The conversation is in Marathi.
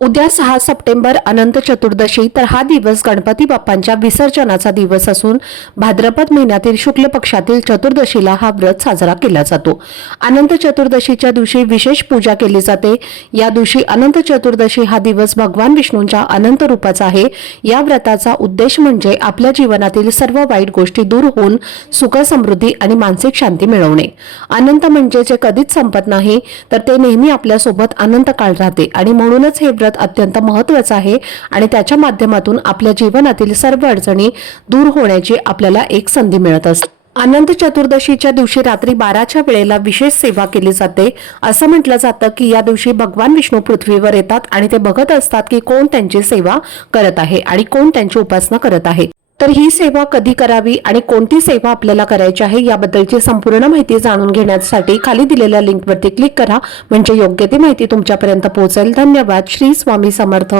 उद्या 6 सप्टेंबर अनंत चतुर्दशी। तर हा दिवस गणपती बाप्पांच्या विसर्जनाचा दिवस असून भाद्रपद महिन्यातील शुक्ल पक्षातील चतुर्दशीला हा व्रत साजरा केला जातो। अनंत चतुर्दशीच्या दिवशी विशेष पूजा केली जाते। या दिवशी अनंत चतुर्दशी हा दिवस भगवान विष्णूंच्या अनंत रूपाचा आहे। या व्रताचा उद्देश म्हणजे आपल्या जीवनातील सर्व वाईट गोष्टी दूर होऊन सुख समृद्धी आणि मानसिक शांती मिळवणे। अनंत म्हणजे जे कधीच संपत नाही, तर ते नेहमी आपल्या सोबत अनंत काळ राहते आणि म्हणूनच हे व्रत अत्यंत महत्त्वाचं आहे आणि त्याच्या माध्यमातून आपल्या जीवनातील सर्व अडचणी दूर होण्याची आपल्याला एक संधी मिळत असते। अनंत चतुर्दशीच्या दिवशी रात्री 12च्या वेळेला विशेष सेवा केली जाते। असं म्हटलं जातं की या दिवशी भगवान विष्णू पृथ्वीवर येतात आणि ते बघत असतात की कोण त्यांची सेवा करत आहे आणि कोण त्यांची उपासना करत आहे। तर ही सेवा कधी करावी आणि कोणती सेवा आपल्याला करायची आहे याबद्दलची संपूर्ण माहिती जाणून घेण्यासाठी खाली दिलेल्या लिंकवरती क्लिक करा, म्हणजे योग्य ती माहिती तुमच्यापर्यंत पोहोचेल। धन्यवाद। श्री स्वामी समर्थ।